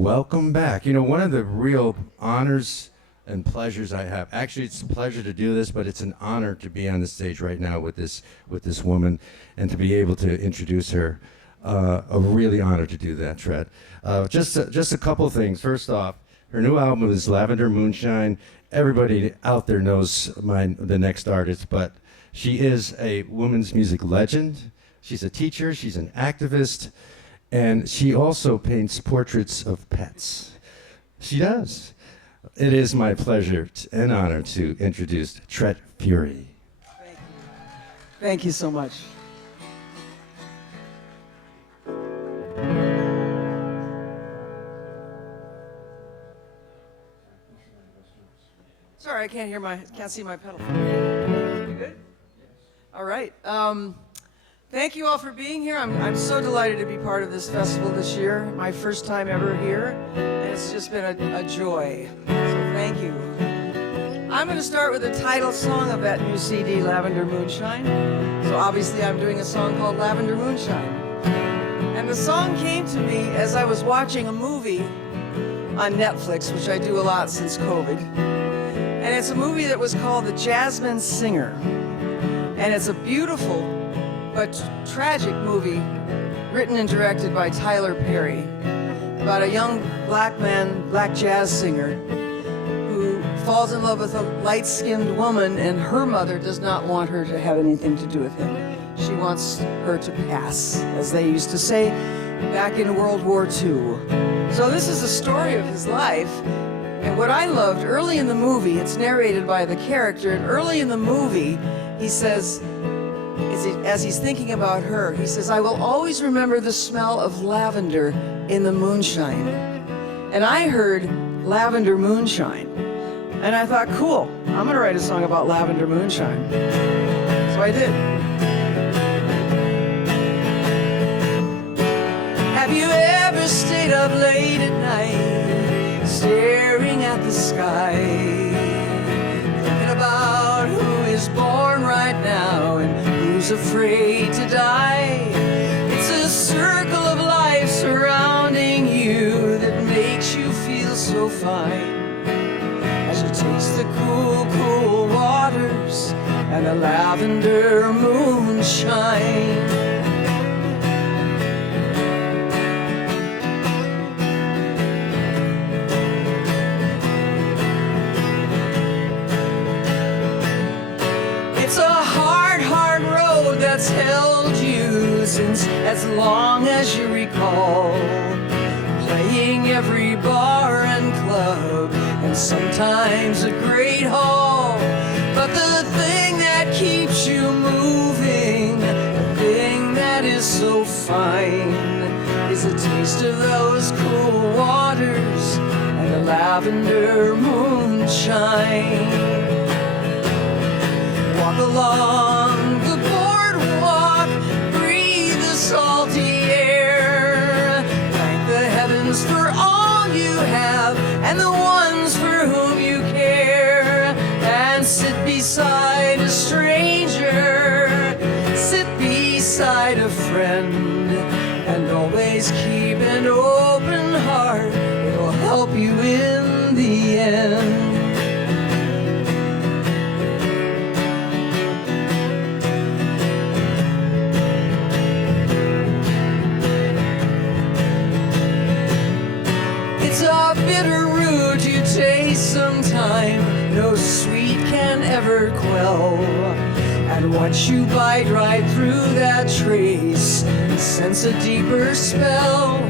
Welcome back. You know, one of the real honors and pleasures I have, actually it's a pleasure to do this, but it's an honor to be on the stage right now with this woman and to be able to introduce her. A really honor to do that, Tret. Just a couple things. First off, her new album is Lavender Moonshine. Everybody out there knows the next artist, but she is a women's music legend. She's a teacher, she's an activist, and she also paints portraits of pets. She does. It is my pleasure and honor to introduce Tret Fure. Thank you. Thank you so much. Sorry, I can't see my pedal. You good? All right. Thank you all for being here. I'm so delighted to be part of this festival this year. My first time ever here, and it's just been a joy. So thank you. I'm going to start with the title song of that new CD, Lavender Moonshine. So obviously I'm doing a song called Lavender Moonshine. And the song came to me as I was watching a movie on Netflix, which I do a lot since COVID. And it's a movie that was called The Jasmine Singer. And it's a beautiful but tragic movie written and directed by Tyler Perry about a young black jazz singer who falls in love with a light-skinned woman, and her mother does not want her to have anything to do with him. She wants her to pass, as they used to say back in World War II. So this is a story of his life. And what I loved early in the movie, it's narrated by the character, and early in the movie, he says, as he's thinking about her, he says, "I will always remember the smell of lavender in the moonshine." And I heard Lavender Moonshine. And I thought, cool, I'm gonna write a song about Lavender Moonshine. So I did. Have you ever stayed up late at night, staring at the sky, thinking about who is born right now and who's afraid to die? It's a circle of life surrounding you that makes you feel so fine as you taste the cool, cool waters and the lavender moonshine. That's held you since as long as you recall, playing every bar and club and sometimes a great hall. But the thing that keeps you moving, the thing that is so fine, is a taste of those cool waters and the lavender moonshine. Walk along the boardwalk, breathe the salty air, thank the heavens for all you have and the ones for whom you care, and sit beside a stranger, sit beside a friend, and always keep an open heart. It'll help you in the end. Bitter root you taste sometime, no sweet can ever quell. And once you bite right through that trace, sense a deeper spell.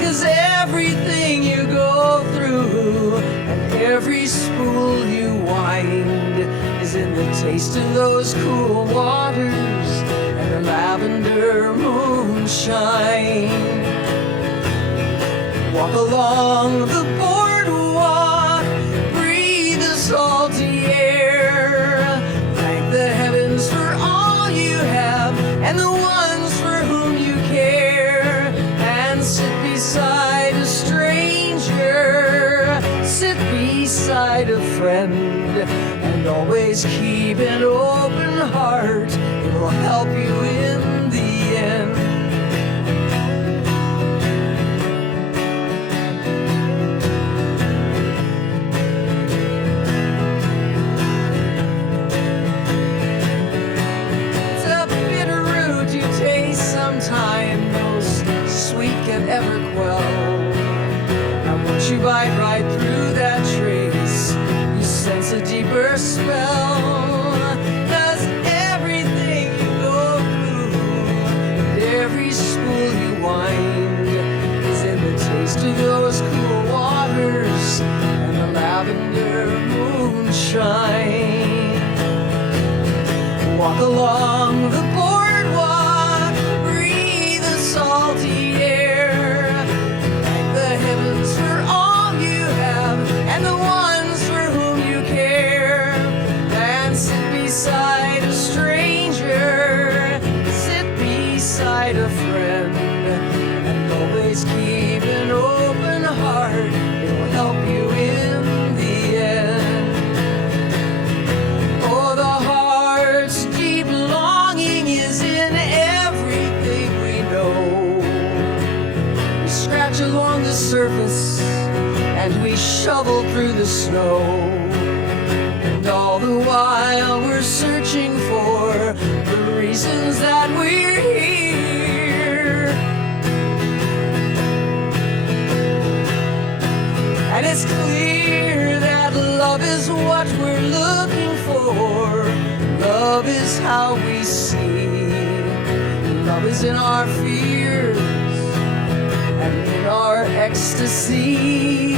'Cause everything you go through and every spool you wind is in the taste of those cool waters and the lavender moonshine. Walk along the boardwalk, breathe the salty air, thank the heavens for all you have and the ones for whom you care, and sit beside a stranger, sit beside a friend, and always keep an open heart. It will help you in the end. bite right through that trace, you sense a deeper spell. 'Cause everything you go through, and every spool you wind, is in the taste of those cool waters and the lavender moonshine. Walk along the boardwalk, breathe the salty air. Thank the heavens for all you have and the ones for whom you care. And sit beside a stranger, sit beside a friend, and always keep an open heart. It'll help you in the end. Oh, the heart's deep longing is in everything we know. We scratch along the surface and we shovel through the snow. And all the while we're searching for the reasons that we're here. And it's clear that love is what we're looking for. Love is how we see. Love is in our fears and in our ecstasy.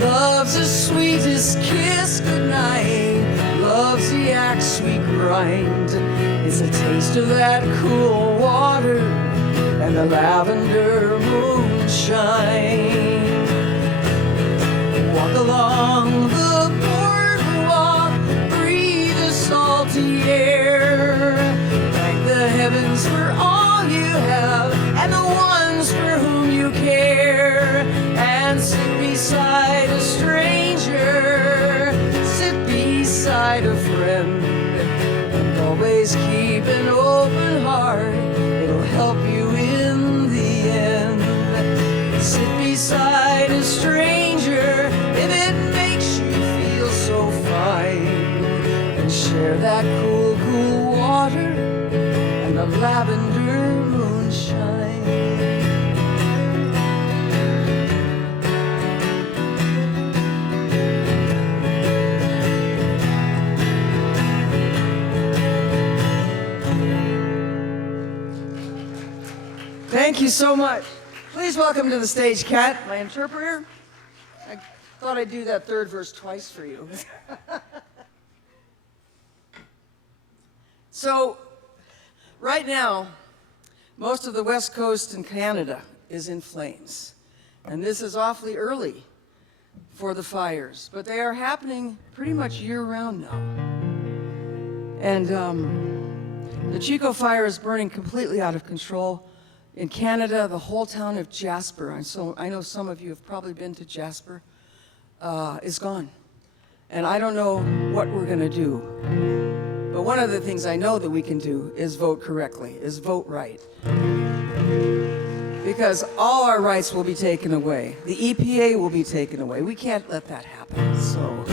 Love's the sweetest kiss goodnight. Love's the axe we grind. It's a taste of that cool water and the lavender moonshine. Walk along the boardwalk, breathe the salty air. Thank the heavens for all you have and the ones for whom you care. And sit beside a stranger, sit beside a friend, and always keep an open heart. It'll help you in the end. Sit beside a stranger if it makes you feel so fine, and share that cool, cool water and the lavender moonshine. Thank you so much. Please welcome to the stage Kat, my interpreter. I thought I'd do that third verse twice for you. So, right now, most of the West Coast in Canada is in flames. And this is awfully early for the fires, but they are happening pretty much year-round now. And the Chico fire is burning completely out of control. In Canada, the whole town of Jasper, I know some of you have probably been to Jasper, is gone. And I don't know what we're going to do. But one of the things I know that we can do is vote correctly, is vote right. Because all our rights will be taken away. The EPA will be taken away. We can't let that happen. So.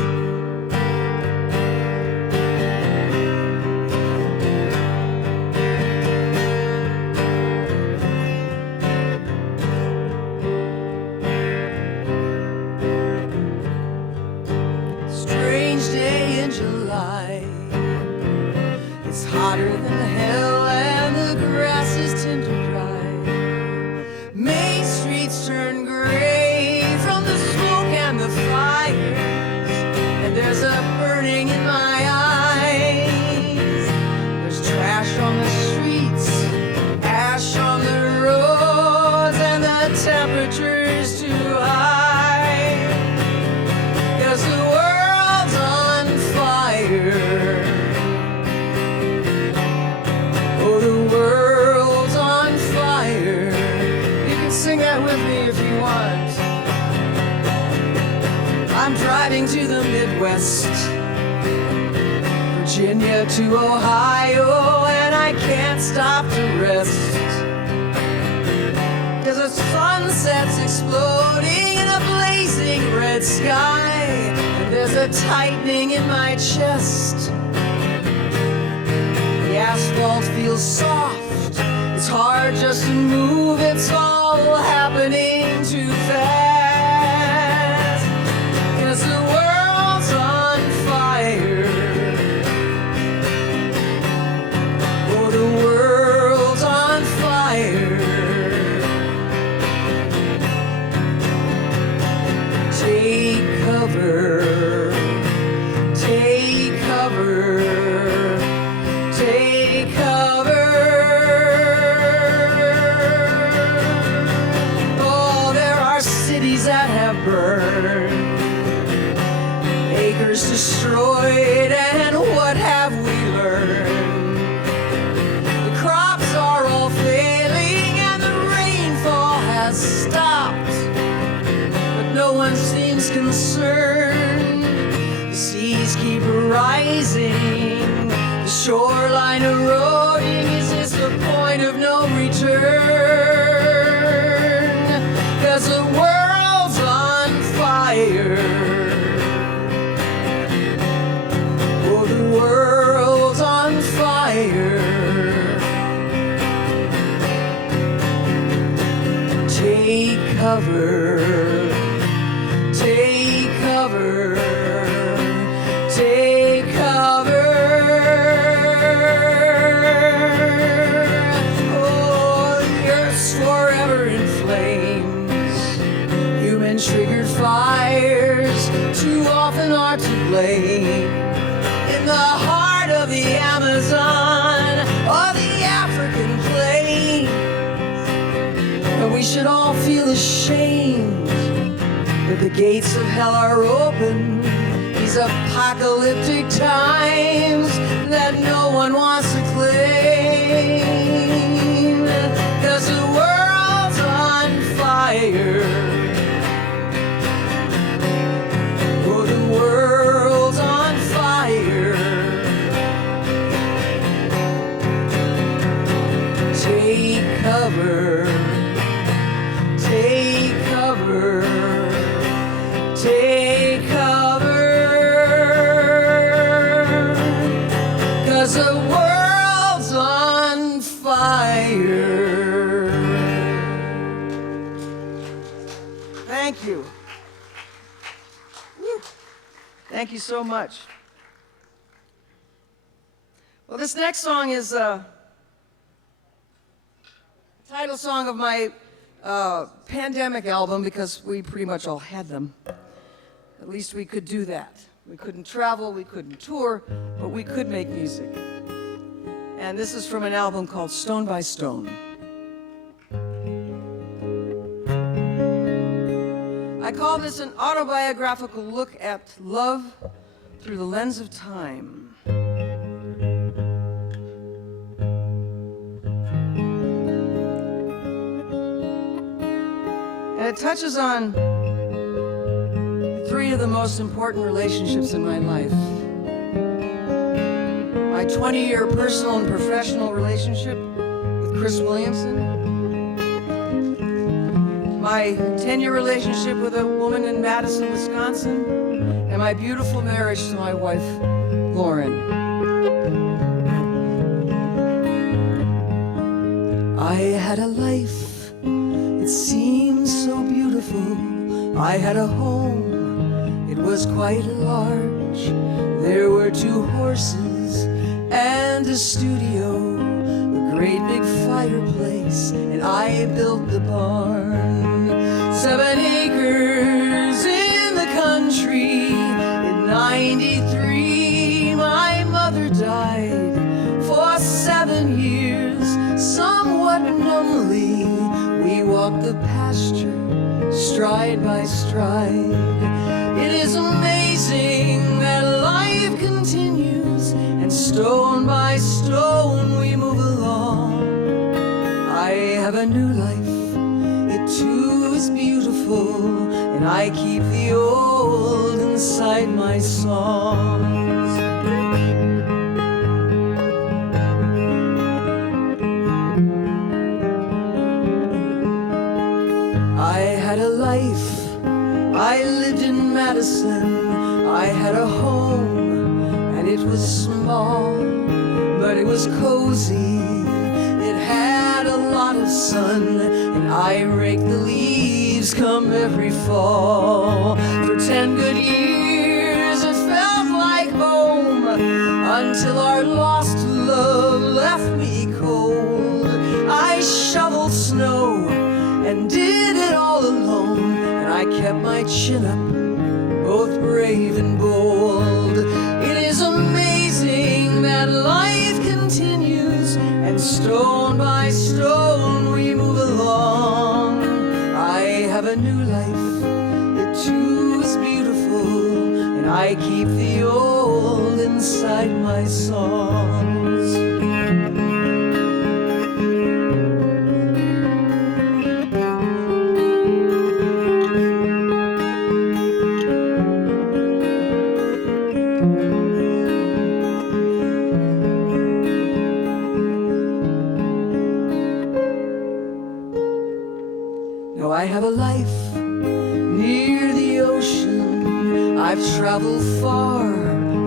Strange day in July. It's hotter than hell and the grass is tender dry. Main streets turn gray from the smoke and the fires, and there's a burning in my eyes. There's trash on the streets, ash on the roads, and the temperature's too high, 'cause the world's on fire. Oh, the world's on fire. You can sing that with me if you want. I'm driving to the Midwest, Virginia to Ohio, and I can't stop to rest. 'Cause the sunset's exploding in a blazing red sky, and there's a tightening in my chest. The asphalt feels soft, it's hard just to move, it's all happening too fast. Take cover, take cover, take cover. Oh, there are cities that have burned, acres destroyed, and what have we learned? The crops are all failing and the rainfall has stopped, but no one seems concerned. The seas keep rising, the shoreline eroding. Is this the point of no return? 'Cause the world's on fire. Oh, the world's on fire. Take cover, take cover, take cover. Oh, the earth's forever in flames. Human-triggered fires too often are to blame. In the heart of the Amazon or the African plains, and we should all feel ashamed that the gates of hell are open. These apocalyptic times that no one wants to claim. 'Cause the world's on fire. Oh, the world's on fire. Take cover, take cover, take cover. 'Cause the world's on fire. Thank you. Woo. Thank you so much. Well, this next song is a title song of my pandemic album, because we pretty much all had them. At least we could do that. We couldn't travel, we couldn't tour, but we could make music. And this is from an album called Stone by Stone. I call this an autobiographical look at love through the lens of time. And it touches on three of the most important relationships in my life. My 20-year personal and professional relationship with Chris Williamson. My 10-year relationship with a woman in Madison, Wisconsin. And my beautiful marriage to my wife, Lauren. I had a life, it seemed so beautiful. I had a home, it was quite large. There were 2 horses and a studio, a great big fireplace, and I built the barn. 7 acres in the country. In '93, my mother died. For 7 years, somewhat numbly, we walked the pasture, stride by stride. It is amazing that life continues, and stone by stone we move along. I have a new life, it too is beautiful, and I keep the old inside my songs. I had a life, I lived in Madison, I had a home, and it was small, but it was cozy. It had a lot of sun, and I raked the leaves come every fall. For 10 good years it felt like home, until our lost love left me cold. I shoveled snow and did it all alone, and I kept my chin up both brave and bold. It is amazing that life continues, and stone by stone we move along. I have a new life, it too is beautiful, and I keep the old inside my songs. I have a life near the ocean. I've traveled far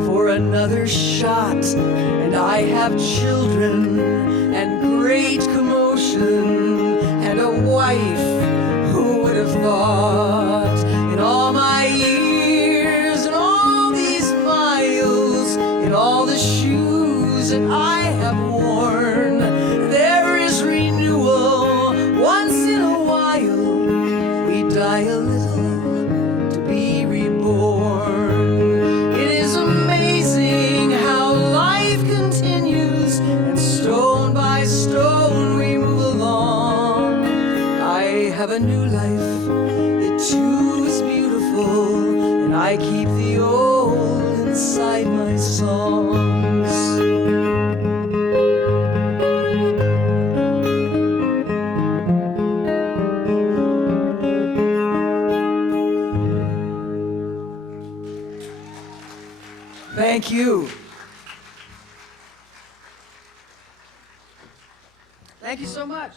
for another shot, and I have children and great commotion, and a wife. Who would have thought? In all my years and all these miles, in all the shoes that I have worn, there is renewal once in a while. Die a little to be reborn. It is amazing how life continues, and stone by stone we move along. I have a new life, it too is beautiful, and I keep the old inside my songs. Thank you. Thank you so much.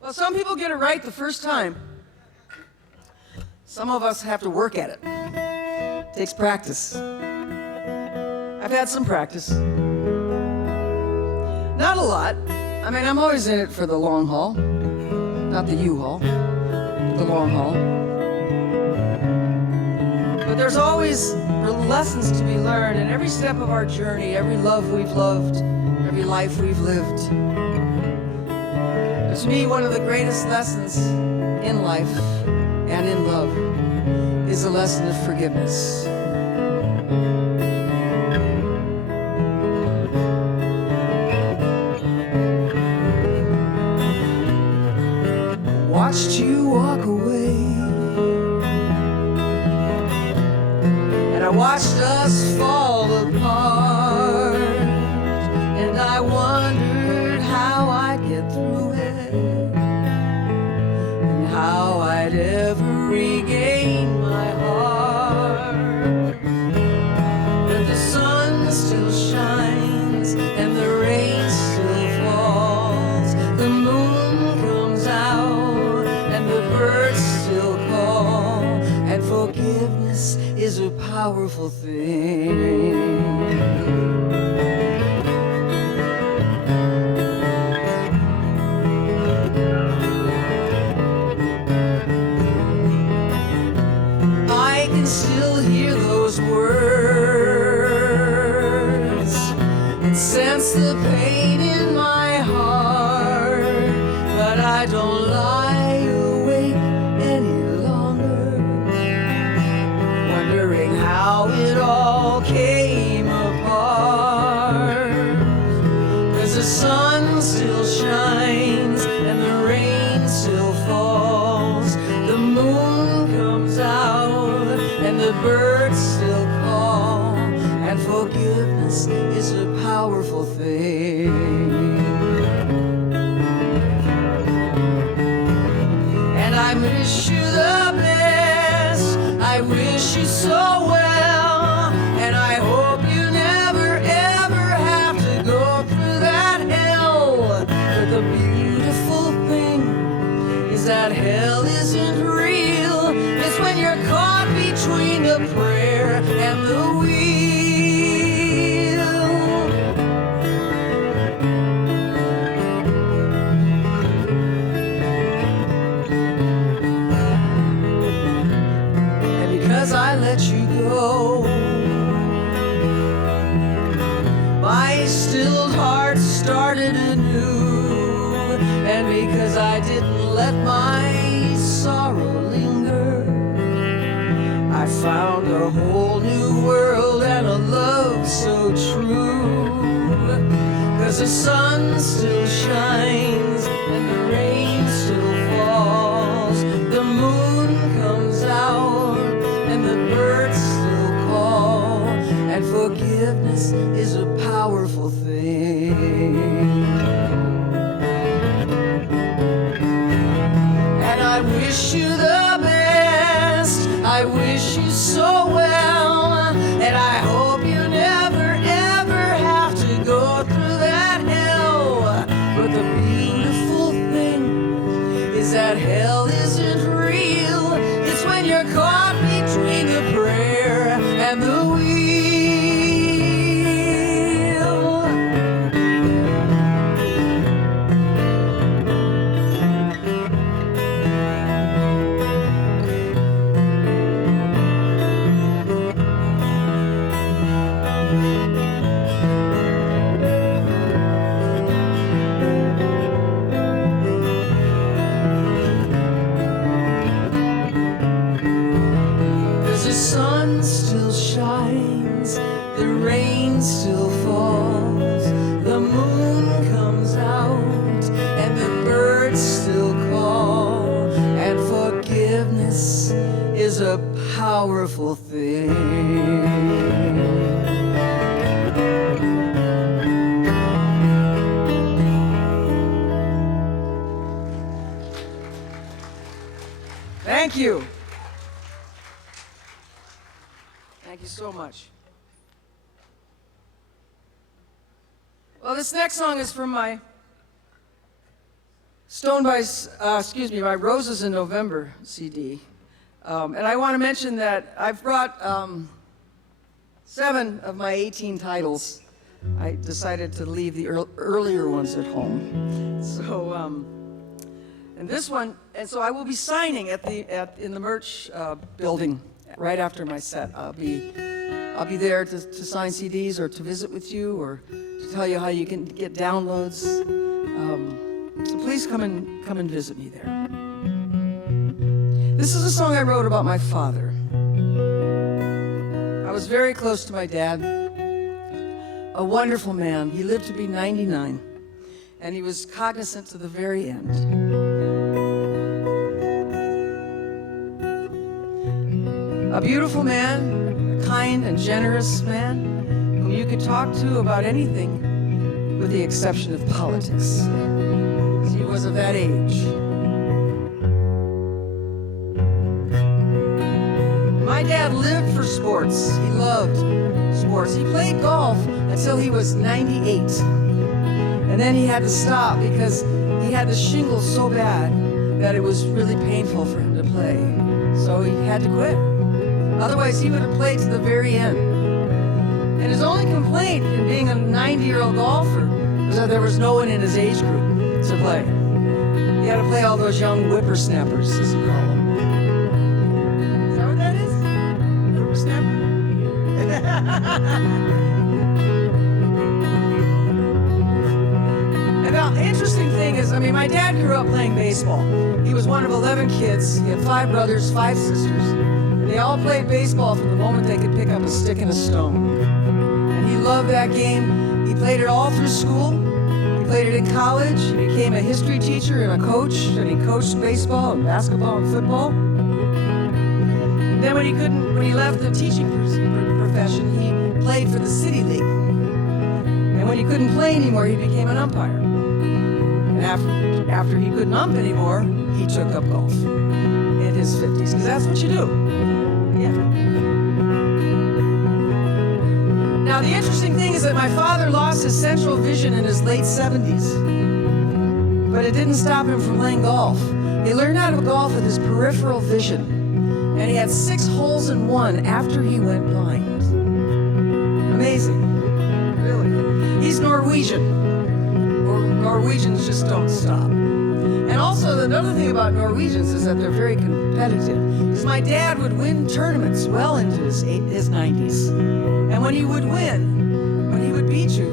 Well, some people get it right the first time. Some of us have to work at it. It takes practice. I've had some practice. Not a lot. I mean, I'm always in it for the long haul. Not the U-Haul, the long haul. But there's always lessons to be learned in every step of our journey, every love we've loved, every life we've lived. But to me, one of the greatest lessons in life and in love is a lesson of forgiveness. Watched you walk away, I watched us fall apart, and I wondered how I'd get through it, and how I'd ever regain my heart. But the sun still shines, and the rain still falls, the moon comes out, and the birds still call, and forgiveness is a powerful thing. I can still hear those words and sense the pain in my heart, but I don't lie awake any longer, wondering how it all came apart. 'Cause the sun still shines and the rain still falls, the moon comes out and the birds still call, and forgiveness is a powerful thing. And I wish you the best, I wish you so well, and I hope you never ever have to go through that hell. But the beautiful thing is that hell isn't real. It's when you're caught between the prayer and the wheel. And because I let you go, my stilled heart started anew. And because I didn't let my sorrow linger, I I found a whole new world and a love so true. 'Cause the sun still shines and the rain still falls. The moon comes out and the birds still call. And forgiveness is a powerful thing. And I wish you the best. I wish you so well. And I hope you never ever have to go through that hell. But the beautiful thing is that hell isn't real. It's when you're caught between the prayer and the wheel. The sun still shines, the rain still falls, the moon comes out, and the birds still call, and forgiveness is a powerful thing. Thank you. Thank you so much. Well, this next song is from my my Roses in November CD. And I want to mention that I've brought 7 of my 18 titles. I decided to leave the earlier ones at home. So, and this one, and so I will be signing in the merch building right after my set. I'll be there to sign CDs or to visit with you or to tell you how you can get downloads. So please come and visit me there. This is a song I wrote about my father. I was very close to my dad, a wonderful man. He lived to be 99, and he was cognizant to the very end. A beautiful man, a kind and generous man, whom you could talk to about anything with the exception of politics, because he was of that age. My dad lived for sports. He loved sports. He played golf until he was 98. And then he had to stop because he had the shingles so bad that it was really painful for him to play. So he had to quit. Otherwise, he would have played to the very end. And his only complaint in being a 90-year-old golfer was that there was no one in his age group to play. He had to play all those young whippersnappers, as you call them. Is that what that is? Whippersnapper? And the interesting thing is, my dad grew up playing baseball. He was one of 11 kids. He had 5 brothers, 5 sisters. They all played baseball from the moment they could pick up a stick and a stone. And he loved that game. He played it all through school. He played it in college. He became a history teacher and a coach. And he coached baseball and basketball and football. And then when he left the teaching profession, he played for the City League. And when he couldn't play anymore, he became an umpire. And after he couldn't ump anymore, he took up golf in his 50s, because that's what you do. Yeah. Now, the interesting thing is that my father lost his central vision in his late 70s, but it didn't stop him from playing golf. He learned how to golf with his peripheral vision, and he had 6 holes in 1 after he went blind. Amazing, really. He's Norwegian. Norwegians just don't stop. And also, another thing about Norwegians is that they're very competitive. Because my dad would win tournaments well into his 90s. And when he would win, when he would beat you,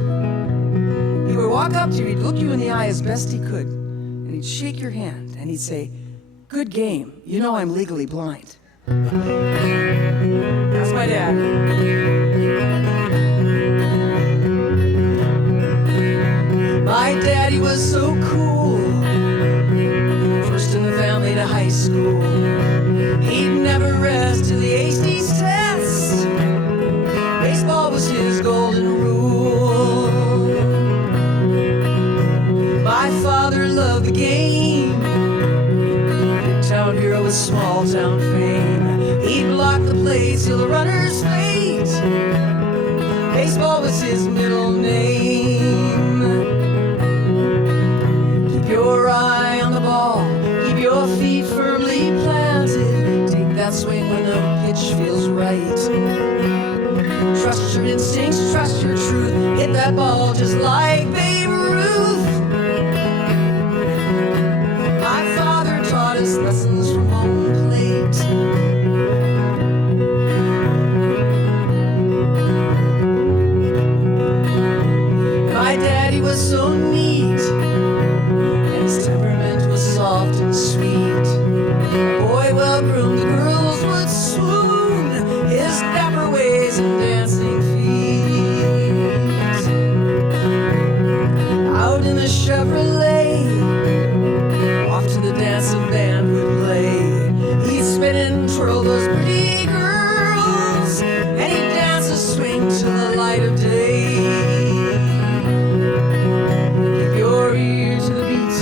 he would walk up to you, he'd look you in the eye as best he could, and he'd shake your hand, and he'd say, "Good game. You know I'm legally blind." That's my dad. My daddy was so cool, first in the family to high school. He'd never rest till he aced these tests. Baseball was his golden rule. My father loved the game, big town hero with small town fame. He'd block the plays till the runners fade. Baseball was his middle name. Keep your eye on the ball, keep your feet firmly planted. Take that swing when the pitch feels right. Trust your instincts, trust your truth. Hit that ball just like Babe Ruth. My father taught us lessons from home plate. My daddy was so neat, and his temperament was soft and sweet. A boy well groomed, the girls would swoon. His dapper ways and dancing feet. Out in the Chevrolet, off to the dance a band would play. He'd spin and twirl those pretty girls, and he'd dance a swing till the light of day. Keep your ear to the beat,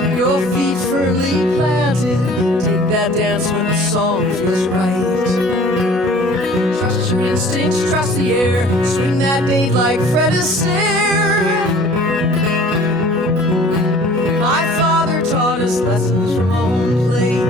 keep your feet firmly planted. Take that dance when the song feels right. Trust your instincts, trust the air. Swing that date like Fred Astaire. My father taught us lessons from home plate.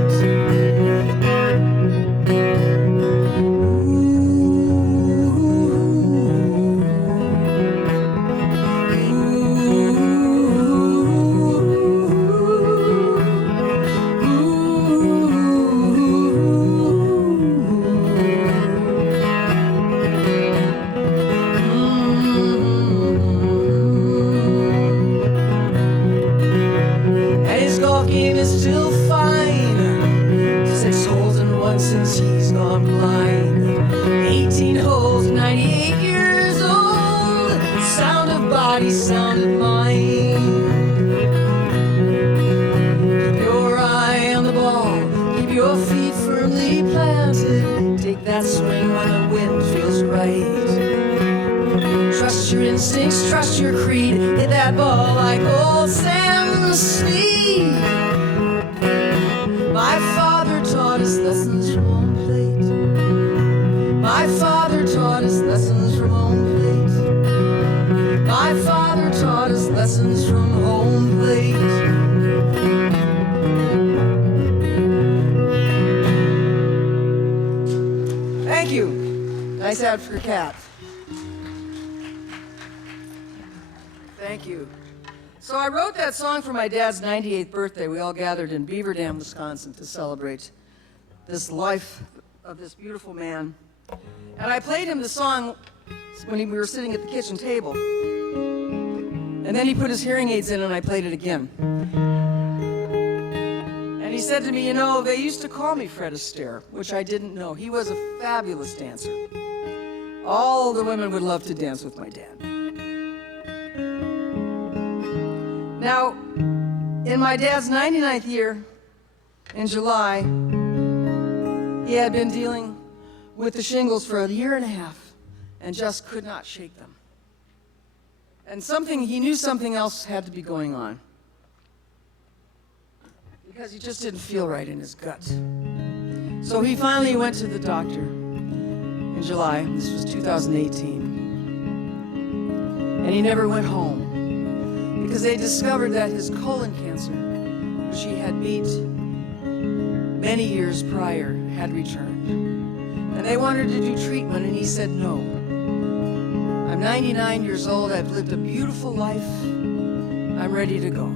And his golf game is still fine. 6 holes and 1 since he's gone blind. 18 holes, 98 years old. Sound of body, sound of mind. Keep your eye on the ball, keep your feet firmly planted. Take that swing when the wind feels right. Trust your instincts, trust your creed. Hit that ball like old Sam Snead. My father taught us lessons from home plate. My father taught us lessons from home plate. My father taught us lessons from home plate. Thank you. Nice ad for Cat. Thank you. So I wrote that song for my dad's 98th birthday. We all gathered in Beaver Dam, Wisconsin to celebrate this life of this beautiful man. And I played him the song when we were sitting at the kitchen table. And then he put his hearing aids in and I played it again. And he said to me, you know, they used to call me Fred Astaire, which I didn't know. He was a fabulous dancer. All the women would love to dance with my dad. Now, in my dad's 99th year, in July, he had been dealing with the shingles for a year and a half and just could not shake them. And he knew something else had to be going on because he just didn't feel right in his gut. So he finally went to the doctor in July. This was 2018. And he never went home because they discovered that his colon cancer, which he had beat many years prior, had returned. And they wanted to do treatment, and he said no. I'm 99 years old, I've lived a beautiful life, I'm ready to go.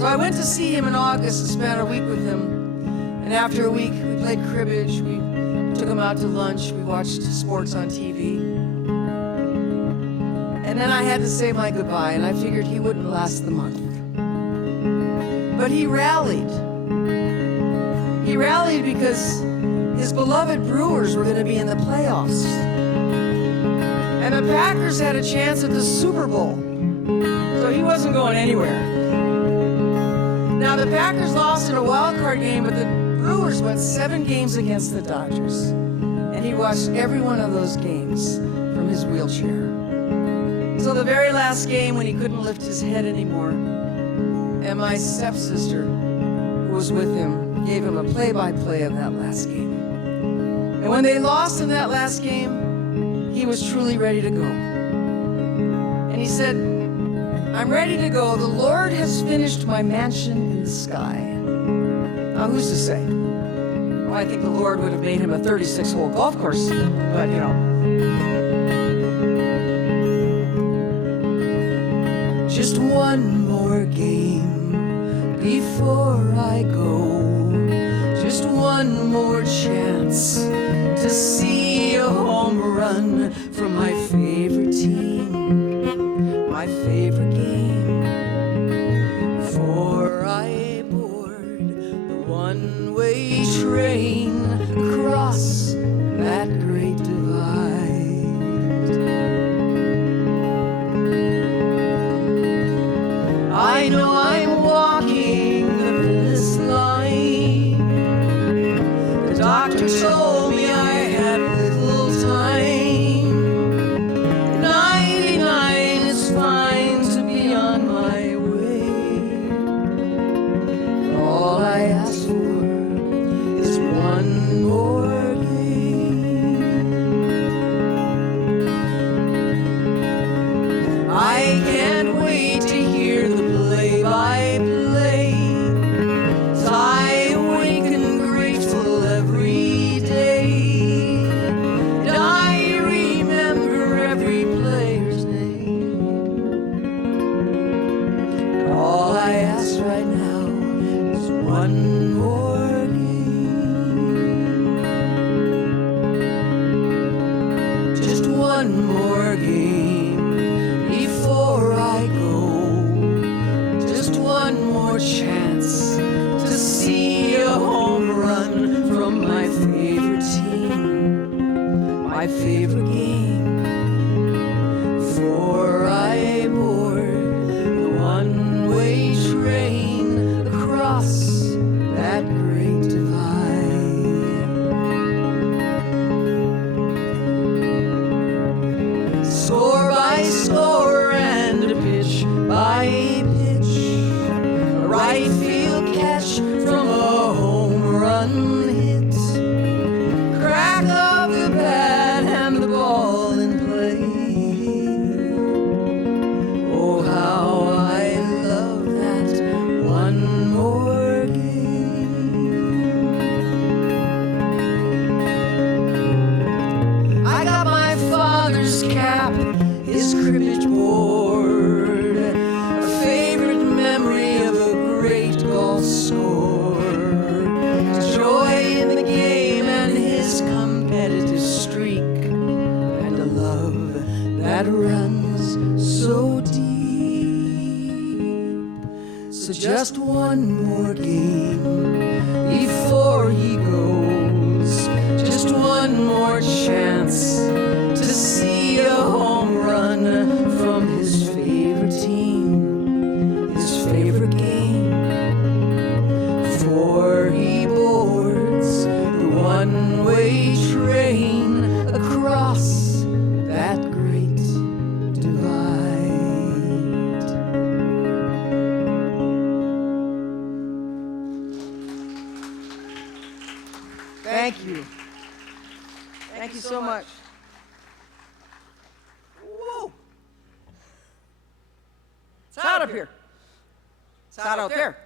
So I went to see him in August and spent a week with him. And after a week, we played cribbage, we took him out to lunch, we watched sports on TV. And then I had to say my goodbye, and I figured he wouldn't last the month. But he rallied. He He rallied because his beloved Brewers were going to be in the playoffs. And the Packers had a chance at the Super Bowl. So he wasn't going anywhere. Now, the Packers lost in a wild card game, but the Brewers went 7 games against the Dodgers. And he watched every one of those games from his wheelchair. So the very last game, when he couldn't lift his head anymore, and my stepsister, who was with him, gave him a play-by-play of that last game. And when they lost in that last game, he was truly ready to go. And he said, "I'm ready to go. The Lord has finished my mansion in the sky." Now, who's to say? Well, I think the Lord would have made him a 36-hole golf course, but you know. Just one more game before I go. Just one more chance to see a home run from my favorite team, my favorite game. For I board the one-way train across that great divide. I know I'm walking the finish line. The doctor told me I had little time. 99 is fine to be on my way. And all I ask for is one more game. I can't wait to hear the play-by-play. 'Cause I awaken grateful every day. And I remember every player's name. And all I ask right now is one more game. Just one more game before I go. Just one more chance to see a home run from my favorite team, my favorite game. For I board the one-way train across that great divide. Score by score and pitch by pitch, a right field catch from a home run hit, crack of the bat and the ball in play. Oh, how I love that one more game. I got my father's cap, his cribbage board, a favorite memory of a great golf score, joy in the game and his competitive streak, and a love that runs so deep. So just one more game before he goes, just one more chance to see a home run from his favorite team, his favorite game. For he boards the one-way train across that great divide. Thank you. Thank you so much. Whoa. It's hot up here. It's hot out there.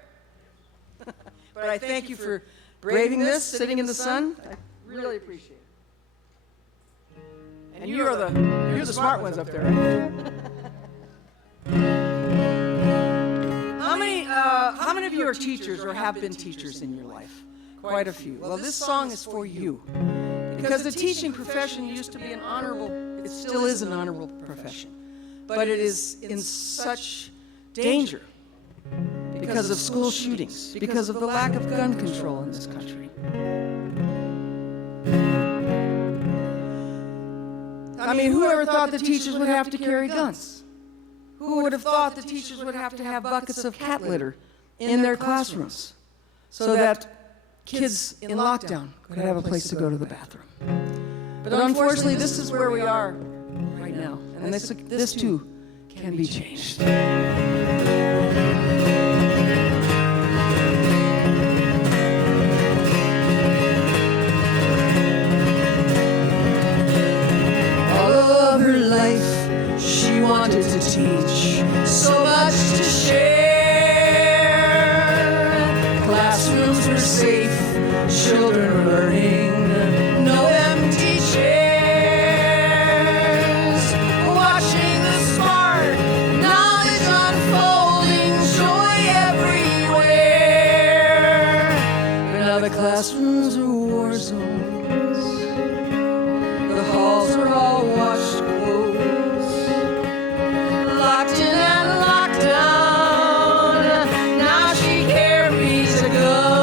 But I thank you for braving this, sitting in the sun. I really appreciate it. And you're the smart ones up there, right? How many of you are teachers or have been teachers in your life? Quite a few. Well, this song is for you. Because the teaching profession used to be an honorable, it still is an honorable profession. But it is in such danger because of school shootings, because of the lack of gun control in this country. I mean, whoever thought the teachers would have to carry guns? Who would have thought the teachers would have to have buckets of cat litter in their classrooms so that kids in lockdown could have a place to go to the bathroom? But unfortunately, this is where we are right now, and this too can be changed. She wanted to teach, so much to share. Classrooms were safe, children were learning, no empty chairs. Watching the smart knowledge unfolding, joy everywhere. But now the classrooms are war zones, the halls are all washed clothes. Locked in and locked down, now she carries a gun.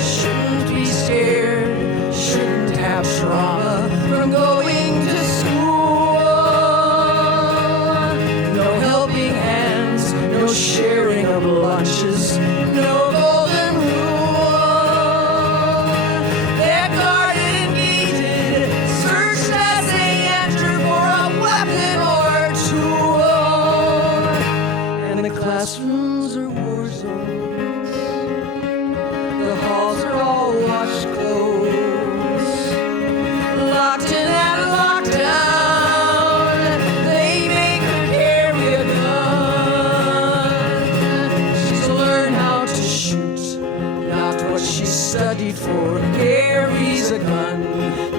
Shouldn't be scared, shouldn't have trauma from going to school. No helping hands, no sharing of lunches, no golden rule. They're guarded and gated, searched as they enter for a weapon or tool. And the classrooms are war zones, the halls are all washed clothes. Locked in and locked down, they make her carry a gun. She's learned how to shoot, not what she studied for. Carries a gun,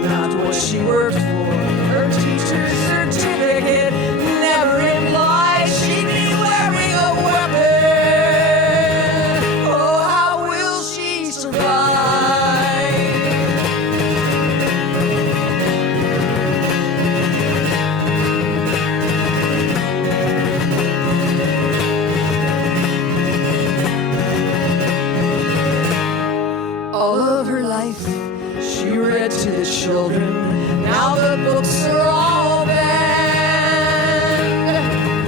not what she worked for. Her teacher's certificate never implies she'd be wearing a weapon. Oh, how will she survive? All of her life, she read to the children. Now the books are all banned.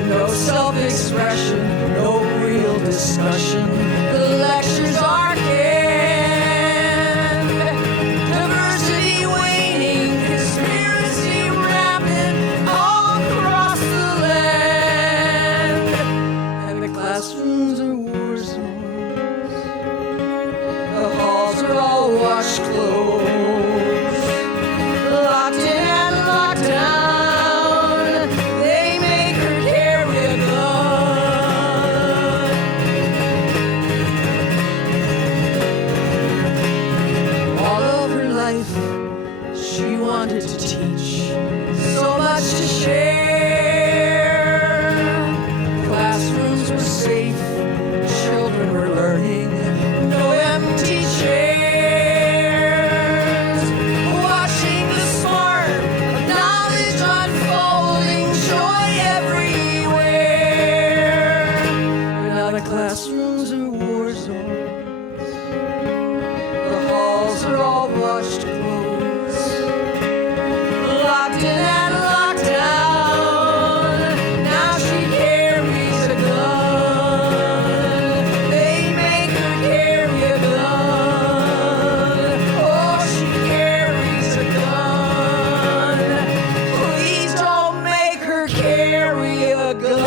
No self-expression, no real discussion. The lectures are canned. Diversity waning, conspiracy rampant all across the land. And the classrooms are war zones, the halls are all washed clothes. Locked in and locked down, they make her carry a gun. All of her life, she wanted to teach, so much to share. Classrooms were safe, children were learning, no empty chairs. Watching the smart knowledge unfolding, joy everywhere. But now the classrooms are war zones, the halls are all washed clothes. Locked in and locked down, now she carries a gun. They make her carry a gun. Oh, she carries a gun. Please don't make her carry a gun.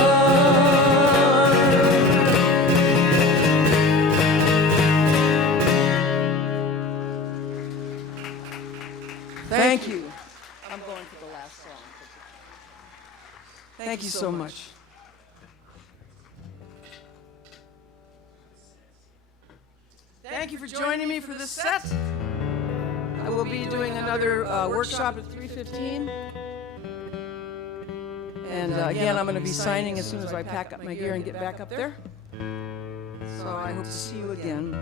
Thank you. I'm going for the last song. Thank you so much. Thank you for joining me for this set. I will be doing another workshop at 3:15. And again, I'm going to be signing as soon as I pack up my gear and get back up there. So I hope to see you again.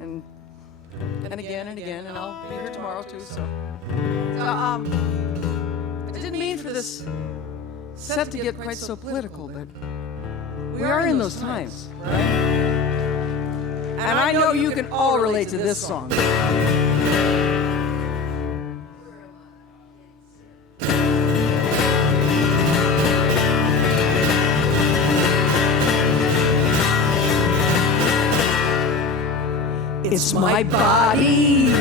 And again and again, and I'll be here tomorrow too. So I didn't mean for this set to get quite so political, but We are in those times, right? And I know you can all relate to this song. It's my body,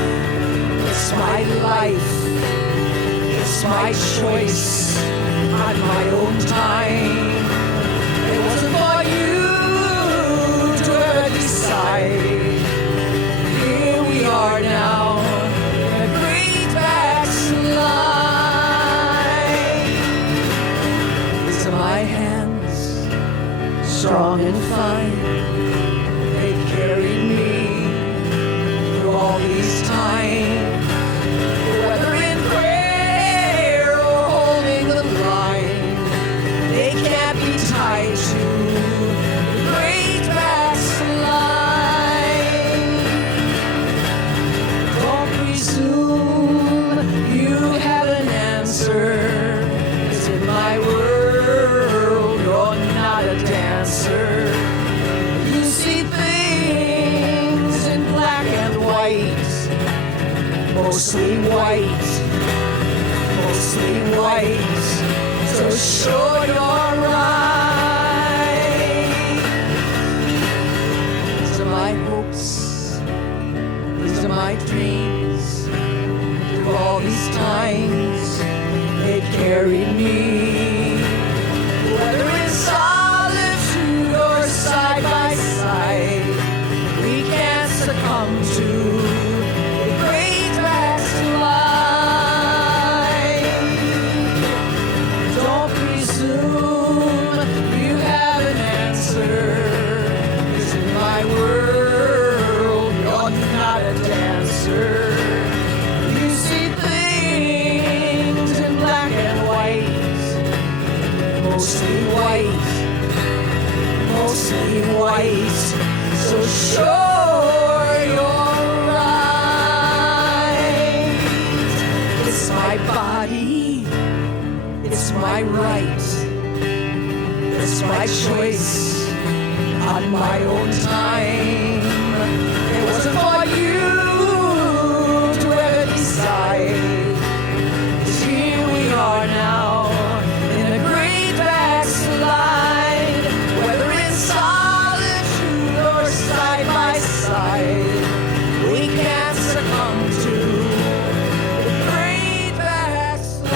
it's my life, it's my choice on my own time. It wasn't for you to ever decide. Here we are now, in a great backslide. These are my hands, strong and fine. They've carried me all these times, whether in prayer or holding the line, they can't be tied to the great backslide. Don't presume you have an answer. It's in my world, you're not a dancer. You see things in black and white, mostly white, so sure you're right. These are my hopes, these are my dreams. Through all these times, they've carried me. Whether in solitude or side by side, we can't succumb to the great backslide. Don't presume you have an answer. 'Cause in my world, you're not a dancer. You see things in black and white, mostly white, so sure you're right. It's my body, it's my right, it's my choice on my own time. It wasn't for you to ever decide. 'Cause here we are now, in a great backslide, whether in solitude or side by side, we can't succumb to the great backslide.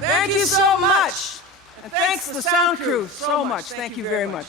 Thank you so much. And thanks to the sound crew so much. Thank you very much.